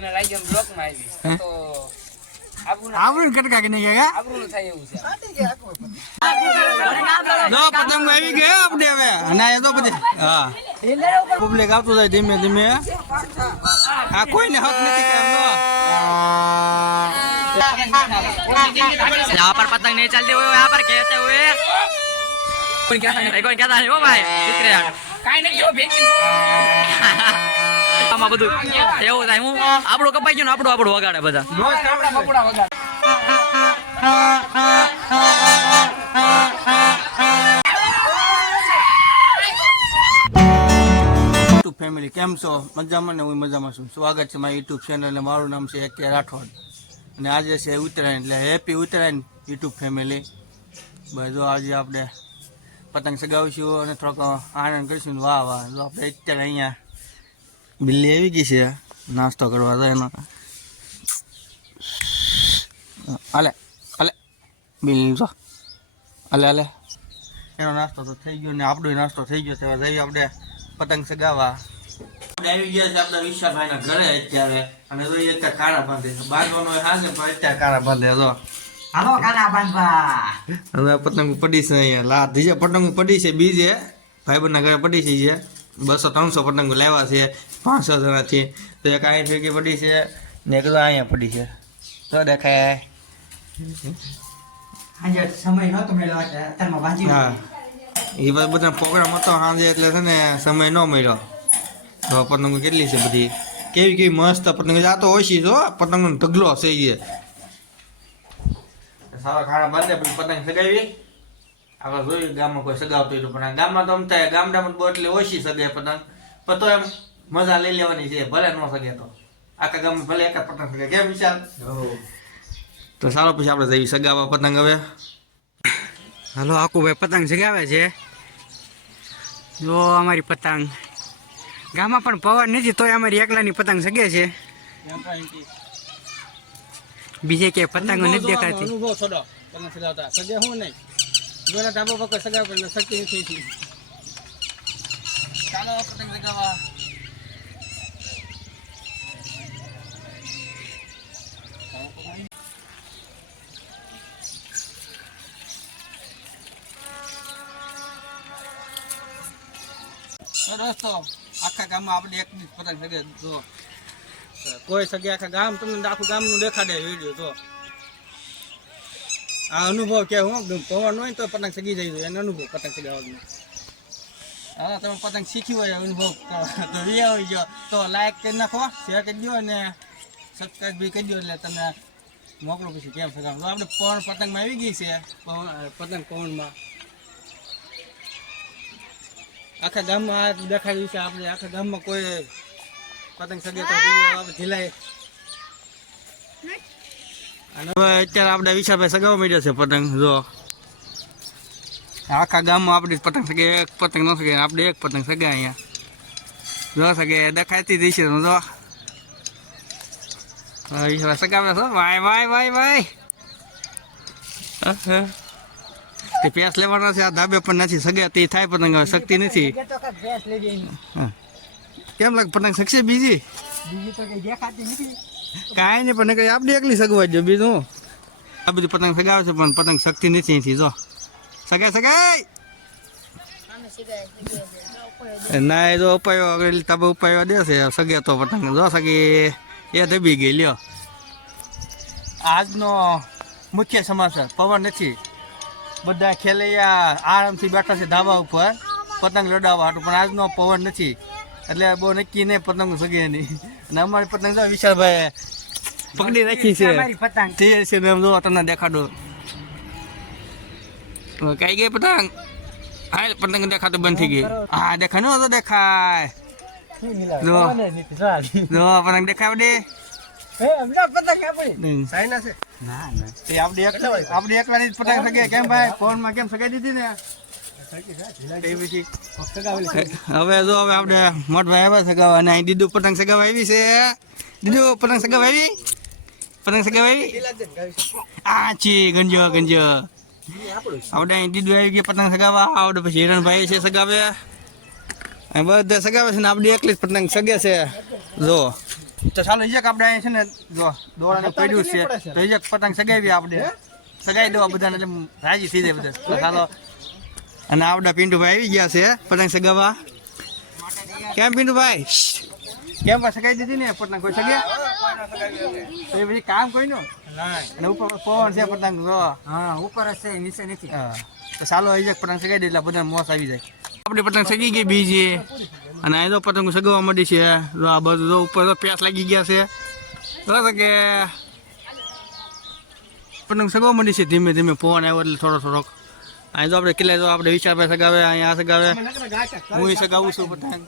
તમને લાગી એમ બ્લોકમાં આવી હે? તો આબરૂ ના આપણું કટકા કે નહીં ગયા આબરૂ ન થાય એવું છે જો પતંગ આવી ગયા આપણે હવે અને આ તો પછી હા પબ્લિક આવતું જાય ધીમે ધીમે આ કોઈને હક નથી કે એમ જો. यहाँ पर पतंग नहीं चलती हुई यहाँ पर कहते हुए कोई कहता नहीं हो भाई દીકરે કાંઈ નહીં જો ભેગી. આમાં બધું. એવું થાય હું આપણું કપાઈ ગયો ને આપણું આપણું વગાડે બધા. યુટ્યુબ ફેમિલી કેમ છો? મજામાં ને હું મજામાં છું. સ્વાગત છે મારી યુટ્યુબ ચેનલ અને મારું નામ છે કે રાઠોડ. અને આજે છે ઉત્તરાયણ એટલે હેપી ઉત્તરાયણ યુટ્યુબ ફેમિલી બસ જો આજે આપણે પતંગ સગાવીશું અને થોડોક આનંદ કરીશું વાહ વાહ. જો આપણે અત્યારે અહીંયા બિલ્લી આવી ગઈ છે. નાસ્તો કરવા તો એનો અલે અલે બિલ્લી જો અલે અલે એનો નાસ્તો તો થઈ ગયો ને આપણો નાસ્તો થઈ ગયો તેવા જઈએ આપણે પતંગ સગાવવા. આવી ગયા છે આપણા વિશાલભાઈના ઘરે અત્યારે. અને જોઈએ અત્યારે કાળા બાંધે બાંધવાનો હોય હાજે પણ અત્યારે કાળા બાંધે જો. હાલો કાના બાંધવા. હવે પતંગ પડી છે અહીંયા. લા બીજે પતંગ પડી છે બીજે. ભાઈબંધના ઘરે પડી છે જે. બસો ત્રણસો પતંગો લાવ્યા છે પાંચસો જણાથી. તો એક અહીં ફેંકી પડી છે ને એક અહીંયા પડી છે. તો દેખાય. આજે સમય નહોતો મેળવ્યો અત્યારમાં બાજી હા. એ બધા પ્રોગ્રામ હતો સાંજે એટલે છે ને સમય ન મળ્યો. તો પતંગો કેટલી છે બધી? કેવી કેવી મસ્ત પતંગ જાતો ઓછી છો પતંગનો ઢગલો છે એ સારા ખાણા બાંધે પછી પતંગ સગાવી. આગળ જોયું ગામમાં કોઈ સગાવતું હતું પણ ગામમાં તો આમ થાય ગામડામાં બહુ એટલે ઓછી સગે પતંગ. પણ તો એમ મજા લઈ લેવાની છે ભલે ન સગે તો. આખા ગામમાં ભલે એક પતંગ સગે. કેમ વિશાલ? તો સારો પછી આપણે જઈએ સગાવા પતંગ હવે. હાલો આકુભાઈ પતંગ સગાવે છે. જો અમારી પતંગ. ગામમાં પણ પવન નથી તોય અમારી એકલાની પતંગ સગે છે. બીજે કે પતંગો નથી દેખાતી. અનુભવ છોડો. તમે ફેલાવતા. સગે હું નહીં. જોના ધાબા પકડ સગા પણ શક્તિ નથી થઈ ચાલો પતંગ સગાવા દોસ્તો આખા ગામમાં આપણે એક જ પતંગ જગ્યા જો કોઈ સગે આખા ગામ, તમને આખું ગામનું દેખાડે વીડિયો તો આ અનુભવ કે હું પવન હોય તો પતંગ સગી જાય એનો અનુભવ પતંગ સગાવવાનો હા, તમે પતંગ શીખી હોય, અનુભવ તો- વી આવી ગયો. તો લાઈક કરી નાખો શેર કરી દો અને સબસ્ક્રાઈબ બી કરી દો એટલે તમે મોકલો પછી કેમ સગાવ તો આપણે પવન પતંગમાં આવી ગઈ છે, પવન પતંગ પવનમાં. આખા ગામમાં આ દેખાડ્યું છે આપણે, આખા ગામમાં કોઈ પતંગ સગે તો અને હવે અત્યારે આપણે વિશાભાઈ સગાવા મળ્યો છે પતંગ જો. આખા ગામમાં આપણી પતંગ સગે એક પતંગ ન સગે આપણે એક પતંગ સગે અહીંયા. જો સગે દેખાતી જ છે જો. વિશાભાઈ સગાવે છો વાય વાય વાય વાય. તે પેસ લેવાનો છે આ ધાબે પણ નથી સગે તે થાય પતંગ શક્તિ નથી. હા. કેમ લાગે? પતંગ શકશે બીજી? બીજી તો કઈ દેખાતી નથી. કાંઈ નહીં પણ કઈ આપણે એકલી સગવા જો બીજું. આ બધી પતંગ સગાવે છે પણ પતંગ શક્તિ નથી અહીંથી જો. સગાઈ સગાઈ ના એ જો ઉપાયો આગળ ઉપાયો દે છે સગે તો પતંગ. જો સગી એ દબી ગઈ લ્યો. આજનો મુખ્ય સમાચાર પવન નથી. બધા ખેલૈયા આરામથી બેઠા છે ધાબા ઉપર પતંગ લડાવવા હાટું પણ આજનો પવન નથી. એટલે બહુ નક્કી નહીં પતંગ સગે નહીં. અને અમારી પતંગ જો વિશાલભાઈ પકડી રાખી છે. પતંગ. તે છે ને જો તમને દેખાડો. કઈ ગઈ પતંગ? હા પતંગ દેખાતો બંધ થઈ ગઈ. હા દેખાય નો તો દેખાય. જો. જો પતંગ દેખાય દે આપડી. ના ના. તે એકલા પતંગ સગે. કેમ ભાઈ? ફોનમાં કેમ સગાઈ દીધી ને? હવે જો હવે આપણે મોટભાઈ આવ્યા સગાવા અને અહીં દીદુ પતંગ સગાવા આવી છે. દીદુ પતંગ સગાવા આવી? પતંગ સગાવા આવી? આ છે ગંજો ગંજો. આપણે અહીં દીદુ આવી ગયા પતંગ સગાવા આવડે પછી હિરણભાઈ છે સગાવે. બધા સગાવે છે ને આપણે એકલી જ પતંગ સગે છે. જો. તો ચાલો એક આપણે અહીં છે ને જો દોરાને પડ્યું છે. તો એક પતંગ સગાવી આપણે. સગાઈ દો બધાને એટલે રાજી થઈ જાય બધા. ચાલો અને આપણા પિન્ટુભાઈ આવી ગયા છે. પતંગ સગાવા કેમ પિન્ટુભાઈ? કેમ સગાઈ દીધી ને? પતંગ કોઈ સગ્યા તો એ પછી કામ કોઈ નું. અને ઉપર પવન છે પતંગ જો. હા ઉપર જ છે નીચે નથી. તો ચાલો આવી જાય પતંગ સગાઈ દે એટલે બધા મોસ આવી જાય. આપણી પતંગ સગી ગઈ બીજી. અને અહીં તો પતંગ સગવા માંડી છે. જો આ બધું જો ઉપર તો પ્યાસ લાગી ગયા છે. બરાબર કે? પતંગ સગવા મળી છે ધીમે ધીમે પવન આવ્યો એટલે થોડો થોડોક. અહીં તો આપણે કેટલા તો આપણે વિશાળભાઈ સગાવે અહીંયા સગાવે. હું સગાવું છું પતંગ.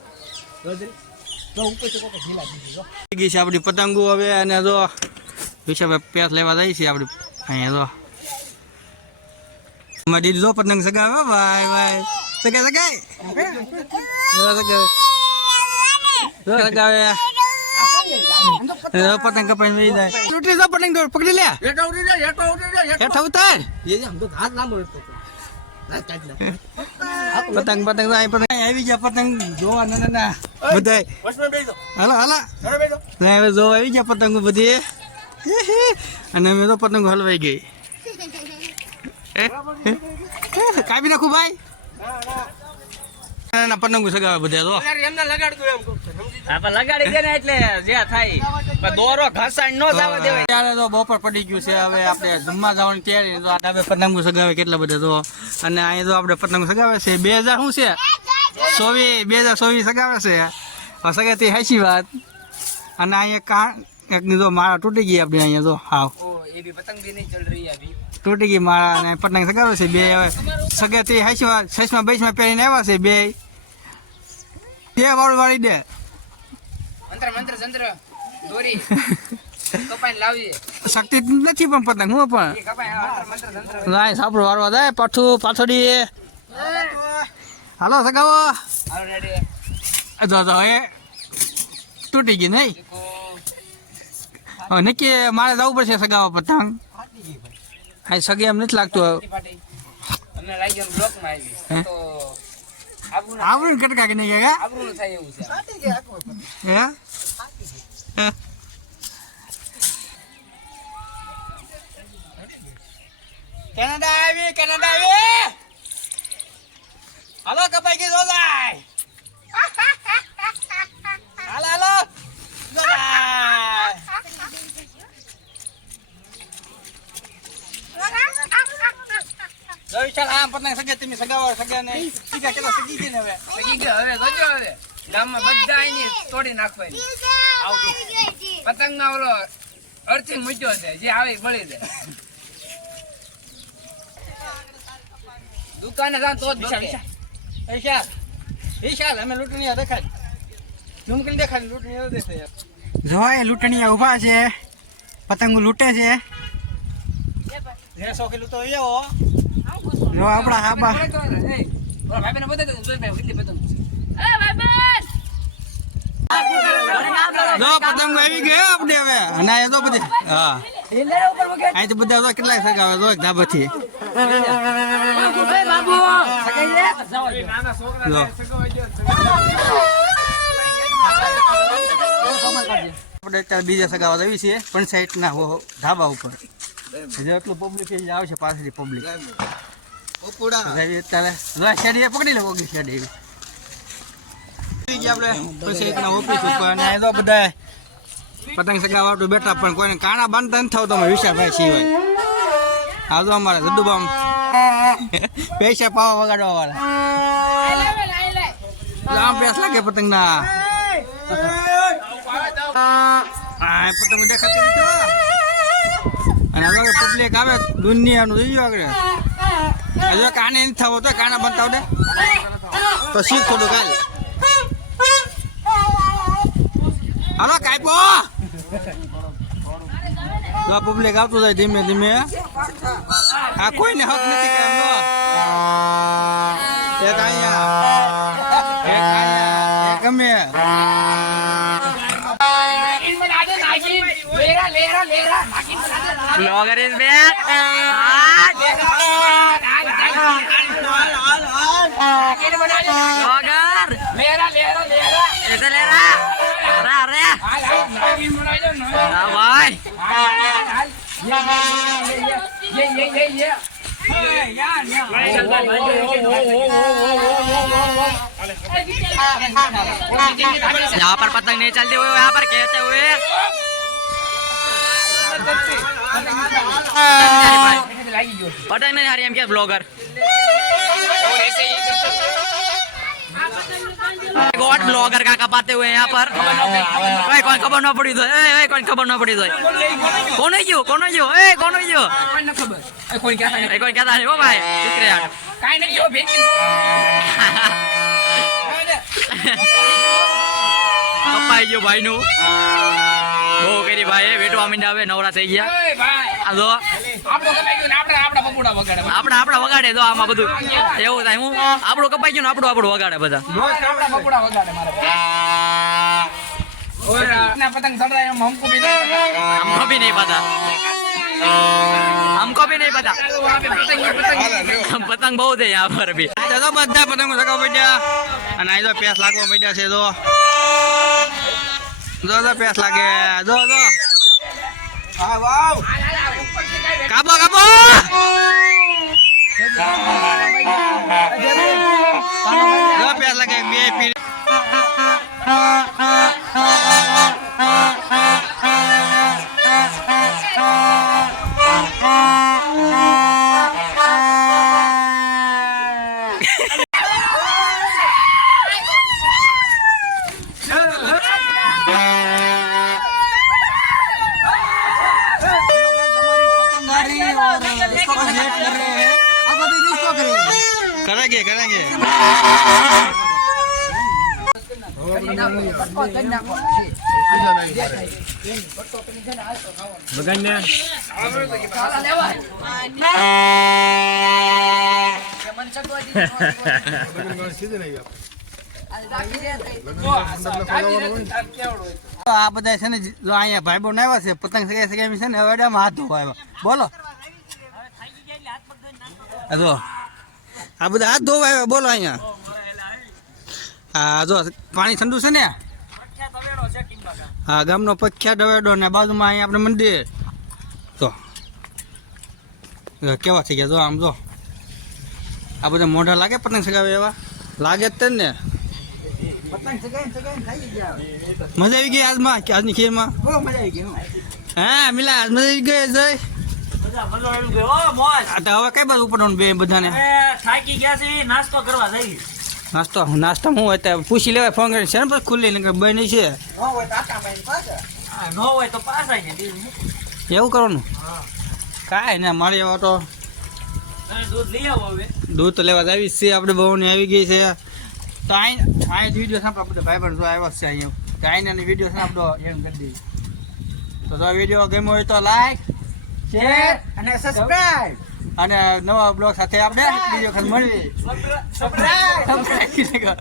ગઈ છે આપણી પતંગો હવે અને જો વિશાળભાઈ પ્યાસ લેવા જાય છે આપણી. અહીંયા તો અમારી દીદી જો પતંગ સગાવે ભાઈ ભાઈ. સગાઈ સગાય. સગાવે. જો સગાવે. પતંગ કપાઈને વહી જાય. તૂટી જો પતંગ પકડી લે. હેઠા ઉતાર. એ પતંગ તો અહીં પતંગ પતંગ આવી ગયા પતંગ. જોવા, ના ના બધાય. હાલો હાલો. હવે જોવા આવી ગયા પતંગો બધી. અને અમે તો પતંગ હલવાઈ ગઈ. કાપી નાખું, ભાઈ? પતંગ સગાવે બપોર પડી ગયું છે હવે આપણે જમવા જવાની તૈયારી સગાવે કેટલા બધા તો. અને અહીંયા તો આપણે પતંગો સગાવે છે. બે હજાર શું છે? સોવી બે હજાર સોવી સગાવે છે. સગાતી હાચી વાત. અને અહીંયા કાં એક જો માળા તૂટી ગઈ આપડે અહીંયા તો. હાવ. એ પતંગ બી નહીં ચલ રહી તૂટી ગઈ માળા અને પતંગ સગાવે છે બે. હવે સગે તે હાચી વાત સસમાં બેસમાં પહેરીને આવ્યા છે બે. બે વાળું વાળી દે. મંત્ર મંત્ર ચંદ્ર દોરી. શક્તિ નથી પણ પતંગ હું પણ? એ સાપડું વાળવા જાય પાછું પાછોડી હાલો સગાવો. જો જો એ તૂટી ગઈ નહીં? હવે નક્કી મારે જવું પડશે સગાવા પતંગ. હા સગે એમ નથી લાગતું અમને લાગ્યું બ્લોકમાં આવી. તો ને કટકા કે નહીં ગયા આબુ થાય એવું છે. હે? હે? કેનેડા આવી કેનેડા આવી! હાલો કપાઈ ગઈ જોદાય હાલો હાલો. જો પર પતંગ સગે તમે સગાવા સગા ને સીધા કેટલા સગી ગઈ ને હવે. સગી ગયો હવે જોજો હવે. ગામમાં બધા એની તોડી નાખવાની. પતંગ ના ઓલો અર્થિંગ મૂક્યો છે જે આવે મળી દે. દુકાને જા તો વિશાલ. વિશાલ. અમે લૂંટણીયા દેખાડ. ઝુમકીને દેખાડ લૂંટણીયા દેખાય યાર એ લૂંટણીયા ઊભા છે પતંગ લૂંટે છે. જે સો લૂંટો તો આવો જો આપણા હાબા. એ, ઓલા ભાઈબંધને બતાવી જોઈ ભાઈ, કેટલી પતંગ છે. જો પતંગ આવી ગયા આપણે હવે. અને આ તો બધી હા. આ તો બધા કેટલા સગાવે જો. ધાબાથી આપણે અત્યારે બીજા સગાવા આવી છીએ પંચાયતના હો- ધાબા ઉપર. જેટલું પબ્લિક આવશે પાછળથી પબ્લિક પકડી. લે ઓગી પતંગ બેઠા પણ કોઈને કાણા બાંધતા નથી થવું તમે વિશાભાઈ સિવાય. આ તો અમારા પૈસા પાવા વગાડવા વાળા આમ પ્યાસ લાગે પતંગ ના આ પતંગ દેખાતી. અને હવે પબ્લિક આવે દુનિયાનું જોઈ આગળ. હજુ કાને નથી થવો તો કાના બનતા આવડે તો શીખ થોડું કાલ હાલો કાપો તો પબ્લિક આવતું જાય ધીમે ધીમે. આ કોઈને હક નથી કે એક અહીંયા. એક અહીંયા. અમે લેરા, લેરા, લેરા, यहाँ पर पतंग नहीं चलती हुई यहाँ पर कहते हुए पतंग नहीं जा रही हम क्या ब्लॉगर ગોટ બ્લોગર કાકા પાતે હુએ યહાં પર? ઓય કોણ ખબર ન પડી તો. એ કોણ ખબર ન પડી તો. કોણ ગયો? કોણ ગયો? એ કોણ ગયો? કોણ ન ખબર. એ કોણ કહેતા નહીં. ઓ ભાઈ. શુક્રિયા કાઈ નહીં જો ભેગી. કપાઈ ગયો ભાઈ નું બહુ કરી ભાઈ વેટવા મીંડા હવે નવરા થઈ ગયા ઓય ભાઈ આ જો આપણો કપાઈ ગયો ને આપણે આપણા બબુડા વગાડે આપણા આપણા વગાડે તો આમાં બધું એવું થાય હું આપણું કપાઈ ગયું ને આપણું આપણું વગાડે બધા આપણા બબુડા વગાડે મારે ઓય ના પતંગ ચડાય એમ હમકો બી નહીં પતા. हमको भी नहीं पता हमको भी नहीं पता ચાલો આપણે પતંગ પતંગ पतंग बहुत है यहाँ पर भी તો તો બધા પતંગો સગા પડ્યા અને આ જો પેસ લાગવા પડ્યા છે જો જો જો પેસ લાગે. જો જો કાબો કાબો. જો પેસ લાગે. બે પીડી આ બધા છે ને, જો અહીંયા ભાઈ બોન આવ્યા છે, પતંગ સગાઈ સગાઈ છે ને, હવે હાથ ધોવા બોલો. જો આ બધા હાથ ધોવા બોલો અહીંયા. હા, જો, પાણી ઠંડુ છે ને? હા, ગામનો પ્રખ્યાત ડવેડો ને બાજુમાં અહીંયા આપણે મંદિર. તો કેવા થઈ ગયા, જો, આમ જો. આ બધા મોઢા લાગે પતંગ સગાવે એવા? લાગે જ ને મજા આવી ગઈ આજમાં આજની ખીરમાં? હા, મિલા, આજ મજા આવી ગઈ જય હવે કઈ બાજુ ઉપડવાનું બે બધાને? થાકી ગયા છે, નાસ્તો કરવા જઈ નાસ્તો? નાસ્તો હું અત્યારે પૂછી લેવાય ફોન કરીને. છે ને પછી ખુલ્લી? ને બની છે. ન હોય તો પાછા. એવું કરવાનું? કાંઈ ને મારી એવા તો દૂધ લઈ આવો દૂધ તો લેવા જ આવી જ છે. આપણે બહુની આવી ગઈ છે. તો અહીં અહીં વીડિયો છે આપણે ભાઈ જો આવ્યો છે અહીંયા. તો અહીંના વીડિયો સાંભળો. એમ કરી દઈએ. તો જો વીડિયો ગમ્યો હોય તો લાઈક શેર અને સબસ્ક્રાઇબ અને નવા બ્લોગ સાથે આપણે બીજો વખત મળી કરો.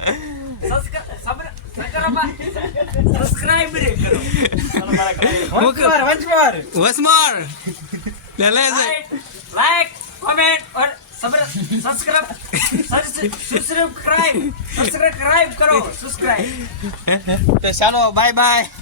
વસમાર વસમાર વસમાર like comment or subscribe subscribe subscribe કરો. સબસ્ક્રાઇબ તો ચાલો બાય બાય